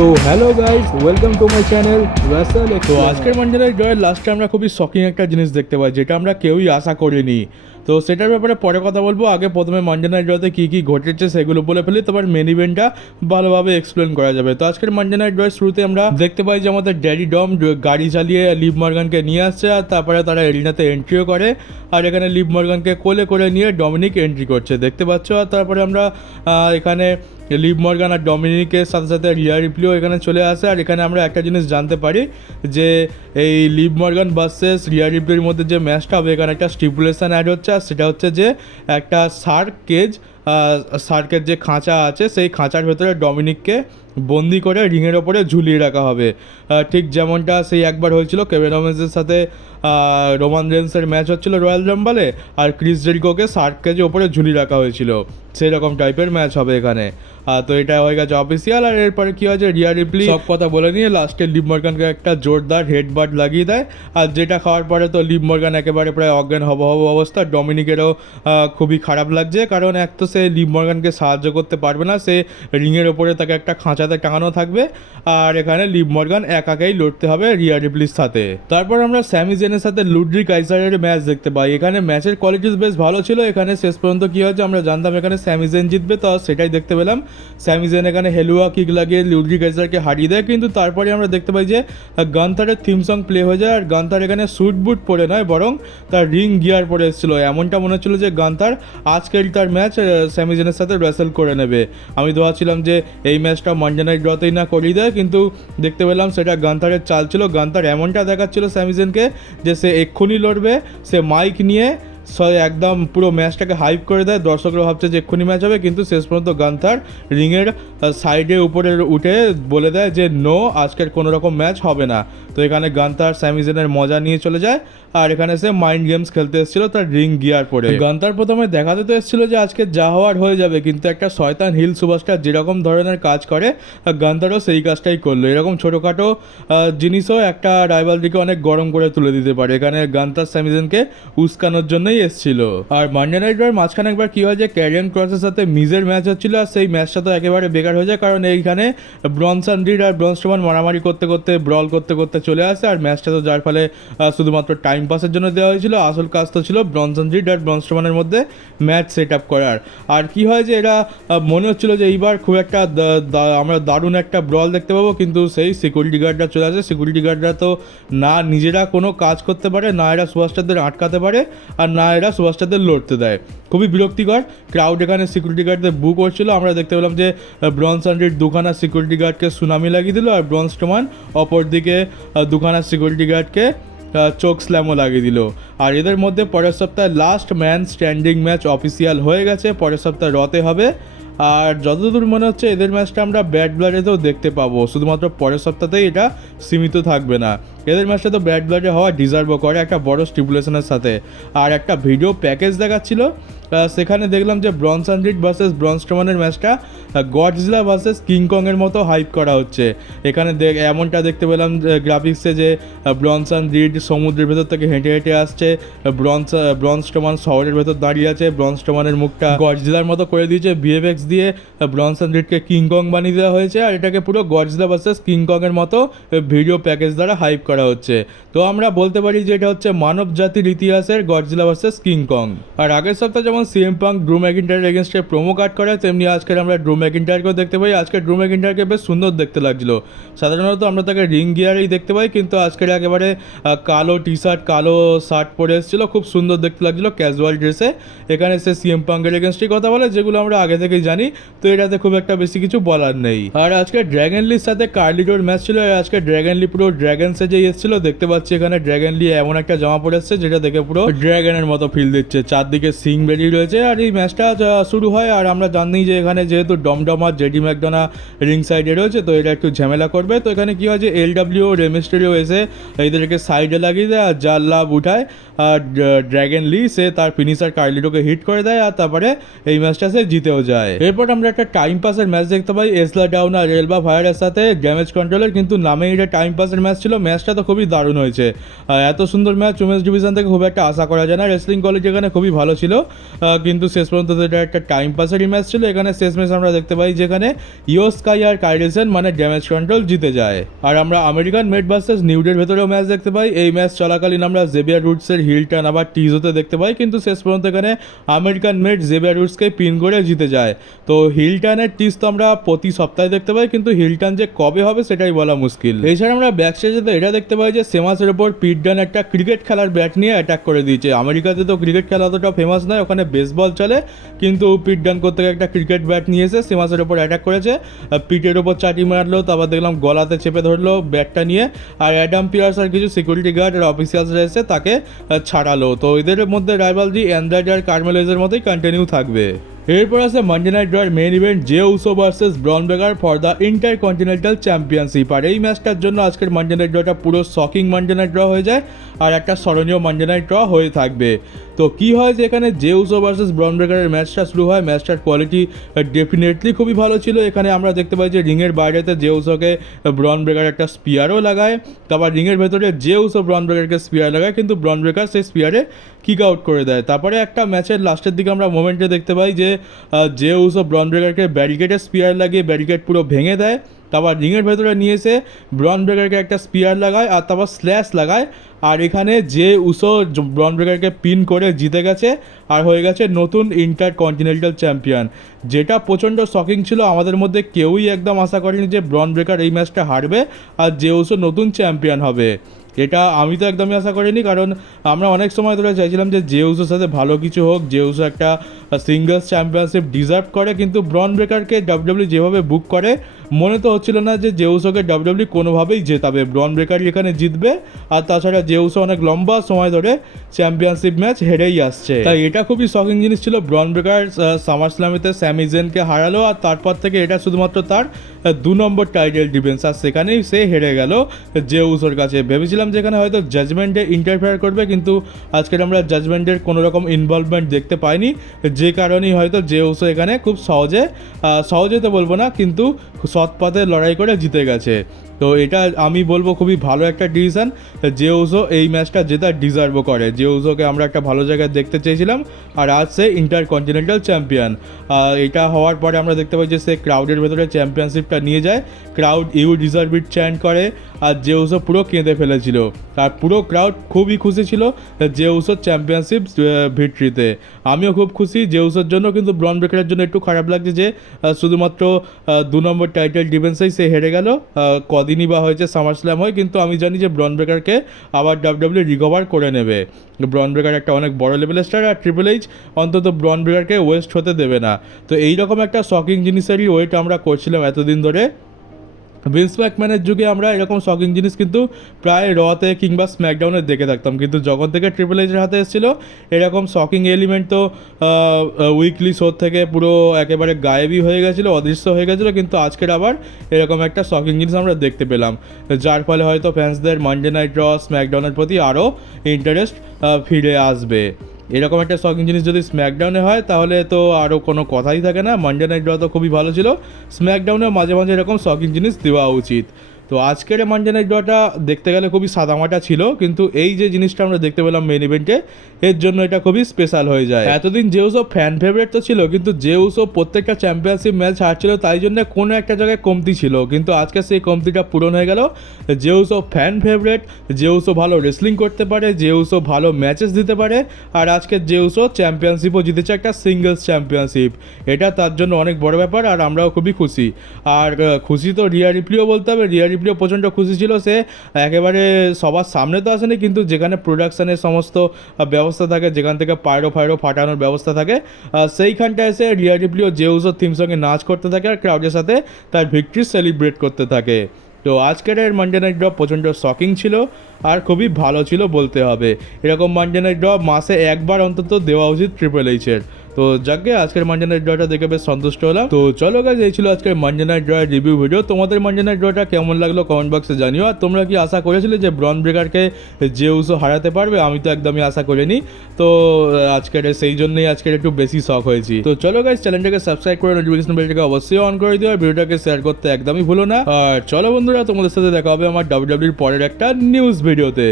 তো hello guys welcome to my channel Rasel তো আজকের মঞ্জনের জয়ের লাস্টে আমরা খুবই শকিং একটা জিনিস দেখতে পাই যেটা আমরা কেউই আশা করিনি। তো সেটার ব্যাপারে পরে কথা বলব আগে প্রথমে মঞ্জনের জয়তে কী কী ঘটেছে সেগুলো বলে ফেলি তারপর মেন ইভেন্টটা ভালোভাবে এক্সপ্লেন করা যাবে। তো আজকের মঞ্জনের জয়ের শুরুতে আমরা দেখতে পাই যে আমাদের ড্যাডি ডম গাড়ি চালিয়ে লিভ মর্গানকে নিয়ে আসছে আর তারপরে তারা এরিনাতে এন্ট্রিও করে আর এখানে লিভ মর্গানকে কোলে করে নিয়ে ডমিনিক এন্ট্রি করছে। দেখতে পাচ্ছ আর তারপরে আমরা এখানে লিভ মর্গান আর ডমিনিকের সাথে সাথে রিয়া রিপ্লিও এখানে চলে আসে, আর এখানে আমরা একটা জিনিস জানতে পারি যে এই লিভ মর্গান ভার্সেস রিয়া রিপ্লির মধ্যে যে ম্যাচটা হবে, এখানে একটা স্টিপুলেশন অ্যাড হচ্ছে, আর সেটা হচ্ছে যে একটা সার্ক কেজ সার্কের যে খাঁচা আছে, সেই খাঁচার ভেতরে ডমিনিককে বন্দি করে রিংয়ের ওপরে ঝুলিয়ে রাখা হবে। ঠিক যেমনটা সেই একবার হয়েছিল কেভেন সাথে রোমান রেন্সের ম্যাচ হচ্ছিল রয়্যাল রাম্বালে আর ক্রিস জেরিকোকে সার্ক কেজে ওপরে ঝুলিয়ে রাখা হয়েছিল সেই রকম টাইপের ম্যাচ হবে এখানে। তো এটা হয়ে গেছে অফিসিয়াল আর এরপরে কি হয়েছে, রিয়া রিপ্লি সব কথা বলে নিয়ে লাস্টে লিপ মর্গানকে একটা জোরদার হেডবাট লাগিয়ে দেয়। আর যেটা খাওয়ার পরে তো লিভ মর্গান একেবারে প্রায় অজ্ঞান হব হব অবস্থা। ডমিনিকেরও খুবই খারাপ লাগছে। কারণ এক তো সে লিভ মর্গানকে সাহায্য করতে পারবে না, সে রিংয়ের ওপরে তাকে একটা খাঁচাতে টাঙানো থাকবে। আর এখানে লিভ মর্গান একাকেই লড়তে হবে রিয়া রিপ্লির সাথে। তারপর আমরা স্যামি জেনের সাথে লুড্রি কাইসারের ম্যাচ দেখতে পাই। এখানে ম্যাচের কোয়ালিটি বেশ ভালো ছিল। এখানে শেষ পর্যন্ত কি হয়েছে আমরা জানতাম, এখানে স্যামিজেন জিতবে, তো সেটাই দেখতে পেলাম। স্যামিজেন এখানে হেলুয়া, কিক লাগিয়ে লুড্রি কাইসারকে হারিয়ে দেয়। কিন্তু তারপরে আমরা দেখতে পাই যে গান্তারের থিম সং প্লে হয়ে যায়, আর গান্তার এখানে স্যুট বুট পরে নয়, বরং তার রিং গিয়ার পরে এসেছিল। এমনটা মনে হচ্ছিল যে, গান্তার আজকের তার ম্যাচ স্যামিজেনের সাথে রেসেল করে নেবে। আমি দোয়াছিলাম যে, এই ম্যাচটা মানজানাই ড্রতেই না করিয়ে দেয়, কিন্তু দেখতে পেলাম সেটা গান্তারের চাল ছিল। গান্তার এমনটা দেখাচ্ছিল স্যামিজেনকে যে সে এক্ষুনি লড়বে, সে মাইক নিয়ে একদম পুরো ম্যাচটাকে হাইপ করে দেয়। দর্শকরা ভাবছে যে এক্ষুনি ম্যাচ হবে, কিন্তু শেষ পর্যন্ত গান্থার রিংয়ের সাইডে উপরে উঠে বলে দেয় যে নো আজকের কোনো রকম ম্যাচ হবে না। তো এখানে গান্থার স্যামিজেনের মজা নিয়ে চলে যায়। আর এখানে সে মাইন্ড গেমস খেলতে এসেছিল তার রিং গিয়ার পরে। গান্তার প্রথমে দেখাতে তো এসেছিল যে আজকে যা হওয়ার হয়ে যাবে কিন্তু একটা শয়তান হিল সুপারস্টার যেরকম ধরনের কাজ করে গান্তারও সেই কাজটাই করল। এরকম ছোটোখাটো জিনিসও একটা রাইভালরিকে অনেক গরম করে তুলে দিতে পারে। এখানে গান্তার স্যামিজেনকে উস্কানোর জন্যই এসেছিল। আর মান্ডে নাইট বার মাঝখানে একবার কী হয় যে ক্যারিয়ান ক্রসের সাথে মিজের ম্যাচ হচ্ছিল আর সেই ম্যাচটা তো একেবারে বেকার হয়ে যায় কারণ এইখানে ব্রনসন রিড আর ব্রনস্টোমান মারামারি করতে করতে ব্রল করতে করতে চলে আসে আর ম্যাচটা তো যার ফলে শুধুমাত্র টাইম পাসের জন্য দেওয়া হয়েছিল। আসল কাজ তো ছিল ব্রনসন রিড আর ব্রনস্টোমানের মধ্যে ম্যাচ সেট আপ করার। আর কি হয় যে এরা মনে হচ্ছিল যে এইবার খুব একটা আমরা দারুণ একটা ব্রল দেখতে পাবো, কিন্তু সেই সিকিউরিটি গার্ডরা চলে আসে। সিকিউরিটি গার্ডরা তো না নিজেরা কোনো কাজ করতে পারে, না এরা সুভাষটাদের আটকাতে পারে, আর না এরা সুভাষটাদের লড়তে দেয়। খুবই বিরক্তিকর। ক্রাউড এখানে সিকিউরিটি গার্ডদের বুক করছিল। আমরা দেখতে পেলাম যে ব্রন্স হান্ড্রেড দুখানা সিকিউরিটি গার্ডকে সুনামি লাগিয়ে দিল, আর ব্রন্স টোমান অপরদিকে দুখানা সিকিউরিটি গার্ডকে চোখ স্ল্যামও লাগিয়ে দিল। আর এদের মধ্যে পরের সপ্তাহে last man standing match official হয়ে গেছে, পরের সপ্তাহে রতে হবে। আর যতদূর মনে হচ্ছে এদের ম্যাচটা আমরা ব্যাট ব্লাডেতেও দেখতে পাবো। শুধুমাত্র পরের সপ্তাহতেই এটা সীমিত থাকবে না। এদের ম্যাচটা তো ব্যাট ব্লাডে হওয়া ডিজার্ভও করে একটা বড় স্টিপুলেশনের সাথে। আর একটা ভিডিও প্যাকেজ দেখাচ্ছিল সেখানে দেখলাম যে ব্রন্স হান্ড্রিড ভার্সেস ব্রন্স টোমানের ম্যাচটা গডজিলা ভার্সেস কিংকংয়ের মতো হাইপ করা হচ্ছে। এখানে এমনটা দেখতে পেলাম গ্রাফিক্সে যে ব্রনসন রিড সমুদ্রের ভেতর থেকে হেঁটে হেঁটে আসছে ব্রন্স ব্রন্স টোমান শহরের ভেতর দাঁড়িয়ে আছে ব্রন্স টোমানের মুখটা গডজিলার মতো করে দিয়েছে ভিএফএক্স দিয়ে ব্রনসন রিডকে কিংকং বানিয়ে দেওয়া হয়েছে, আর এটাকে পুরো গডজিলা ভার্সেস কিংকংয়ের মতো ভিডিও প্যাকেজ দ্বারা হাইপ করা হচ্ছে। তো আমরা বলতে পারি যে এটা হচ্ছে মানব জাতির ইতিহাসের গডজিলা ভার্সেস কিংকং আর আগের সপ্তাহে যেমন সিএম পাং ড্রু ম্যাকিন্টার এগেনস্টে প্রোমো কাট করে, তেমনি আজকের আমরা ড্রু ম্যাকিন্টারকেও দেখতে পাই। আজকে ড্রু ম্যাকিন্টারকে বেশ সুন্দর দেখতে লাগছিল। সাধারণত আমরা তাকে রিং গিয়ারেই দেখতে পাই, কিন্তু আজকের একেবারে কালো টি শার্ট কালো শার্ট পরে এসেছিল, খুব সুন্দর দেখতে লাগছিল ক্যাজুয়াল ড্রেসে এখানে সে সিএম পাঙ্কের এগেনস্টেই কথা বলে, যেগুলো আমরা আগে থেকেই জানি, তো এটাতে খুব একটা বেশি কিছু বলার নেই। আর আজকে ড্র্যাগন লির সাথে কার্লিডোর ম্যাচ ছিল, আর আজকে ড্র্যাগন লি পুরো ড্র্যাগন সেজে এসেছিল। দেখতে পাচ্ছি এখানে ড্র্যাগন লি এমন একটা জামা পরে এসছে, যেটা দেখে পুরো ড্র্যাগনের মতো ফিল দিচ্ছে। চারদিকে সিং বেরিয়ে রয়েছে আর এই ম্যাচটা শুরু হয় আর আমরা জানি যে এখানে যেহেতু ডমডম আর জেডি ম্যাকডোনা রিং সাইডে রয়েছে, তো এটা একটু ঝামেলা করবে। তো এখানে কী হয় যে এল ডাব্লিউ রেমিস্টেরিও এসে এদেরকে সাইডে লাগিয়ে দেয় আর যার লাভ উঠায়, আর ড্র্যাগন লি সে তার ফিনিশার কার্লিডোকে হিট করে দেয় আর তারপরে এই ম্যাচটা সে জিতেও যায়। এরপর আমরা একটা টাইম পাসের ম্যাচ দেখতে পাই এসলা ডাউন আর রেলবা ফায়ারের সাথে ড্যামেজ কন্ট্রোলের কিন্তু নামে এটা টাইম পাসের ম্যাচ ছিল ম্যাচটা তো খুবই দারুণ হয়েছে। এত সুন্দর ম্যাচ উমেন্স ডিভিশন থেকে খুব একটা আশা করা যায় না রেসলিং কলেজ এখানে খুবই ভালো ছিল। কিন্তু শেষ পর্যন্ত এটা একটা টাইম পাসেরই ম্যাচ ছিল। এখানে শেষ ম্যাচ আমরা দেখতে পাই যেখানে ইয়োস্কাই আর কাইরেসেন মানে ড্যামেজ কন্ট্রোল জিতে যায়। আর আমরা আমেরিকান মেড ভার্সেস নিউডের ভেতরেও ম্যাচ দেখতে পাই। এই ম্যাচ চলাকালীন আমরা জেবিয়ার রুটসের হিল টার্ন আবার টিজোতে দেখতে পাই। কিন্তু শেষ পর্যন্ত এখানে আমেরিকান মেড জেবিয়ার রুটসকে পিন করে জিতে যায়। তো হিল টার্নের টিজ তো আমরা প্রতি সপ্তাহে দেখতে পাই, কিন্তু হিল টার্ন যে কবে হবে সেটাই বলা মুশকিল। এছাড়া আমরা ব্যাক স্টেজে তো এটা দেখতে পাই যে সেমাসের ওপর পিট ডান একটা ক্রিকেট খেলার ব্যাট নিয়ে অ্যাটাক করে দিয়েছে। আমেরিকাতে তো ক্রিকেট খেলা অতটা ফেমাস নয়, ওখানে বেসবল চলে, কিন্তু পিট করতে গিয়ে একটা ক্রিকেট ব্যাট নিয়ে এসে সেমাসের ওপর অ্যাটাক করেছে। পিটের ওপর চাটি মারলো, তারপর দেখলাম গলাতে চেপে ধরলো ব্যাটটা নিয়ে। আর অ্যাডাম পিয়ার্স আর কিছু সিকিউরিটি গার্ড আর অফিসিয়ালস রয়েছে তাকে ছাড়ালো। তো এদের মধ্যে রাইভালজি অ্যান্ড্রয়েড আর কার্মেলাইজের মতোই কন্টিনিউ থাকবে। এরপর আছে Monday night ড্রয়ের main event Jey Uso versus Bron Breakker for the intercontinental championship আর এই ম্যাচটার জন্য আজকের মানডে নাইট ড্রটা পুরো শকিং মানডে নাইট ড্র হয়ে যায় আর একটা স্মরণীয় মানডে নাইট ড্র হয়ে থাকবে। তো কি হয় যে এখানে জে উসো ভার্সেস ব্রন বেগারের ম্যাচটা শুরু হয় ম্যাচটার কোয়ালিটি ডেফিনেটলি খুবই ভালো ছিল। এখানে আমরা দেখতে পাই যে রিংয়ের বাইরেতে জে উসোকে ব্রন ব্রেকার একটা স্পিয়ারও লাগায়। তারপর রিংয়ের ভেতরে জে উসো ব্রন ব্রেকারকে স্পিয়ার লাগায়, কিন্তু ব্রন ব্রেকার সেই স্পিয়ারে কিক আউট করে দেয়। তারপরে একটা ম্যাচের লাস্টের দিকে আমরা মোমেন্টে দেখতে পাই যে যে জে উসো ব্রন ব্রেকারকে ব্যারিকেডের স্পিয়ার লাগিয়ে ব্যারিকেড পুরো ভেঙে দেয়। তারপর রিংয়ের ভেতরে নিয়ে এসে ব্রন ব্রেকারকে একটা স্পিয়ার লাগায় আর তারপর স্ল্যাশ লাগায়। আর এখানে যে উসো ব্রন ব্রেকারকে পিন করে জিতে গেছে আর হয়ে গেছে নতুন ইন্টার কন্টিনেন্টাল চ্যাম্পিয়ন যেটা প্রচণ্ড শকিং ছিল, আমাদের মধ্যে কেউই একদম আশা করেনি যে ব্রন ব্রেকার এই ম্যাচটা হারবে আর যে উসো নতুন চ্যাম্পিয়ন হবে। এটা আমি তো একদমই আশা করিনি, কারণ আমরা অনেক সময় ধরে চাইছিলাম যে জেউসের সাথে ভালো কিছু হোক জেউসো একটা সিঙ্গলস চ্যাম্পিয়নশিপ ডিজার্ভ করে, কিন্তু ব্রন ব্রেকারকে ডাব্লিউডাব্লিউ যেভাবে বুক করে মনে তো হচ্ছিল না যে জেউসোকে ডাব্লিউডাব্লিউ কোনোভাবেই জেতাবে। ব্রন ব্রেকারই এখানে জিতবে, আর তাছাড়া জেউসো অনেক লম্বা সময় ধরে চ্যাম্পিয়নশিপ ম্যাচ হেরেই আসছে। তাই এটা খুবই শকিং জিনিস ছিল। ব্রন ব্রেকার সামার স্লামিতে স্যামিজেনকে হারালো, আর তারপর থেকে এটা শুধুমাত্র তার দু নম্বর টাইটেল ডিফেন্স আর সেখানেই সে হেরে গেল জেউসোর কাছে। ভেবেছিলাম যেখানে হয়তো জাজমেন্টে ইন্টারফেয়ার করবে, কিন্তু আজকের আমরা জাজমেন্টের কোনো রকম ইনভলভমেন্ট দেখতে পাইনি। যে কারণেই হয়তো জেউসো এখানে খুব সহজে সহজে তো বলব না, কিন্তু সৎ লড়াই করে জিতে গেছে। তো এটা আমি বলব খুবই ভালো একটা ডিসিশন জেউসো এই ম্যাচটা জেতার ডিজার্ভও করে। জেউসোকে আমরা একটা ভালো জায়গায় দেখতে চেয়েছিলাম আর আজ সে ইন্টার কন্টিনেন্টাল চ্যাম্পিয়ন এটা হওয়ার পরে আমরা দেখতে পাই যে সে ক্রাউডের ভেতরে চ্যাম্পিয়নশিপটা নিয়ে যায়। Crowd you deserve it chant করে আর জেউসো পুরো কেঁদে ফেলেছিল। আর পুরো ক্রাউড খুবই খুশি ছিল যে জেউসোর চ্যাম্পিয়নশিপ ভিক্টরিতে আমিও খুব খুশি জেউসোর জন্য কিন্তু ব্রন ব্রেকারের জন্য একটু খারাপ লাগছে যে শুধুমাত্র দু নম্বর টাইটেল ডিফেন্সেই সে হেরে গেল। আহ, কদিনই বা হয়েছে সামার স্ল্যাম হয়, কিন্তু আমি জানি যে ব্রন ব্রেকারকে আবার ডাব্লিউডাব্লিউ রিকভার করে নেবে। ব্রন ব্রেকার একটা অনেক বড় লেভেলের স্টার আর ট্রিপল এইচ অন্তত ব্রন ব্রেকারকে ওয়েস্ট হতে দেবে না। তো এইরকম একটা শকিং জিনিসেরই ওয়েট আমরা করছিলাম এতদিন ধরে। ভিন্স ম্যাকম্যানের যুগে আমরা এরকম শকিং জিনিস কিন্তু প্রায় রতে কিংবা স্ম্যাকডাউনে দেখে থাকতাম। কিন্তু যখন থেকে ট্রিপল এইচের হাতে এসেছিল, এরকম শকিং এলিমেন্ট তো উইকলি শো থেকে পুরো একেবারে গায়েবই হয়ে গেছিল, অদৃশ্য হয়ে গেছিল, কিন্তু আজকের আবার এরকম একটা শকিং জিনিস আমরা দেখতে পেলাম। যার ফলে হয়তো ফ্যান্সদের মানডে নাইট র স্ম্যাকডাউনের প্রতি আরও ইন্টারেস্ট ফিরে আসবে। এরকম একটা শকিং জিনিস যদি স্ম্যাকডাউনে হয়, তাহলে তো আরও কোনো কথাই থাকে না। মানডে নাইট ড্র তো খুবই ভালো ছিল। স্ম্যাকডাউনেও মাঝে মাঝে এরকম শকিং জিনিস দেওয়া উচিত। তো আজকের মানডে নাইট ড্রটা দেখতে গেলে খুবই সাদামাটা ছিল, কিন্তু এই যে জিনিসটা আমরা দেখতে পেলাম মেন ইভেন্টে এর জন্য এটা খুবই স্পেশাল হয়ে যায়। এতদিন জেউসো ফ্যান ফেভারিট তো ছিল, কিন্তু জেউসো প্রত্যেকটা চ্যাম্পিয়নশিপ ম্যাচ হারছিল, তাই জন্য কোনো একটা জায়গায় কমতি ছিল। কিন্তু আজকে সেই কমতিটা পূরণ হয়ে গেল। জেউসো ফ্যান ফেভারিট জেউসো ভালো রেসলিং করতে পারে জেউসো ভালো ম্যাচেস দিতে পারে, আর আজকে জেউসো চ্যাম্পিয়নশিপও জিতেছে একটা সিঙ্গলস চ্যাম্পিয়নশিপ এটা তার জন্য অনেক বড় ব্যাপার, আর আমরাও খুবই খুশি। আর খুশি তো রিয়া রিপ্লিও বলতে হবে, রিয়া রিপ্লিও প্রচণ্ড খুশি ছিল, সে একেবারে সবার সামনে তো আসেনি, কিন্তু যেখানে প্রোডাকশানের সমস্ত ব্যবস্থা থাকে, যেখান থেকে পায়রো ফায়রো ফাটানোর ব্যবস্থা থাকে সেইখানটায় এসে রিয়া রিপ্লিও জেউসোর থিম সঙ্গে নাচ করতে থাকে আর ক্রাউডের সাথে তার ভিক্টরি সেলিব্রেট করতে থাকে। তো আজকের মানডে নাইট ড্রপ প্রচণ্ড শকিং ছিল আর খুবই ভালো ছিল বলতে হবে। এরকম মানডে নাইট ড্রপ মাসে একবার অন্তত দেওয়া উচিত ট্রিপল এইচের তো যাকে আজকের নাইট ড্রটা দেখে বেশ সন্তুষ্ট হলাম। তো চলো গাছ এই ছিল আজকের মানডে ড্রয়ের রিভিউ ভিডিও তোমাদের নাইট ড্রটা কেমন লাগল কমেন্ট বক্সে জানিও। আর তোমরা কি আশা করেছিলে যে ব্রন ব্রেকারকে জেউসও হারাতে পারবে? আমি তো একদমই আশা করিনি। তো আজকের সেই জন্যই আজকের একটু বেশি শখ হয়েছি। তো চলো গাইজ চ্যানেলটাকে সাবস্ক্রাইব করে নোটিফিকেশন বেলটাকে অবশ্যই অন করে দিও। আর ভিডিওটাকে শেয়ার করতে একদমই ভুলো না। আর চলো বন্ধুরা, তোমাদের সাথে দেখা হবে আমার ডাব্লিউডাব্লিউর পরের একটা নিউজ ভিডিওতে